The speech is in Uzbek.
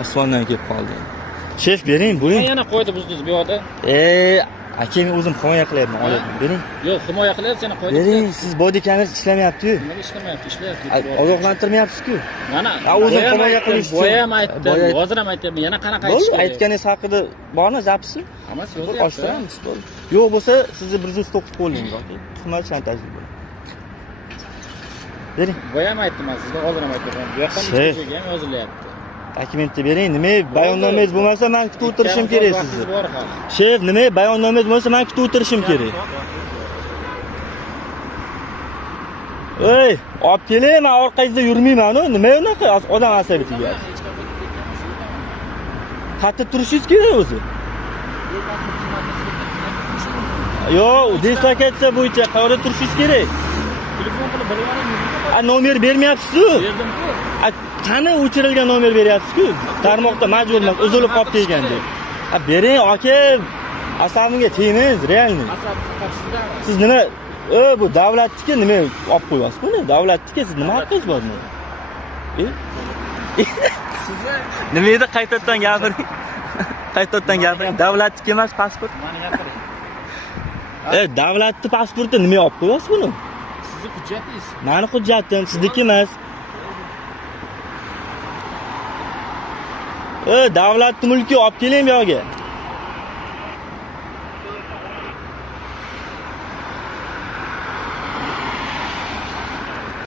Osmondan kelib qoldi. Shef, bering, bo'ling. Yana qo'ydi bizni bu yoqda. Aka, men o'zim himoya qilyapman, olyapman. Bering. Yo'q, himoya qilyapti, yana qo'ydi. Bering, siz body kamera ishlamayapti-ku. Nima ishlamayapti, ishlayapti. Ogohlantirmayapsiz-ku. Mana o'zim himoya qilish uchun. Boya ham aytdim, hozir ham aytyapman. Yana qanaqa aytish kerak? Aytganingiz haqida bormi, zapisi? Hammasi Bir yozyapti. ochtiramiz. Yo'q bo'lsa, sizni 109 qo'llaymiz, yoki tuhmat shantajlik bo'ladi. Bering. Boya ham aytdim men sizga, hozir ham aytyapman. Bu yoqdan ishga ham yozilyapti. Dokumentni bering. Nima bayonnomangiz bo'lmasa, men kutib o'tirishim kerak sizni. Bor hali. Shef, nima bayonnomangiz bo'lsa, men kutib o'tirishim kerak. Ey, olib keling, men orqangizda yurmayman-ku. Nima unaqa odam asabiy tegyapti? Qayerda turishingiz kerak o'zi? Yo'q, dislokatsiya bo'yicha qayerda turishingiz kerak? Telefon qilib bilaman. Nomer bermayapsiz-ku. Berdim-ku. Qani o'chirilgan nomer beryapsiz-ku? Tarmoqda majburman, uzilib qolibdi ekan deb. Bering, aka. Asabimga tegmaysiz, realniy. Asab sizda. Siz nima? Bu davlatniki nima olib qo'yasiz buni? Davlatniki siz nima haqqingiz bor buni? Sizga Nima edi qaytadan gapiring? Qaytadan gapiring. Davlatniki emas pasport. mani gapiring. Davlatning pasporti nima olib qo'yasiz buni? Sizning hujjatingiz. Meni hujjatim, sizniki emas. Davlatning mulki olib keling bu yerga.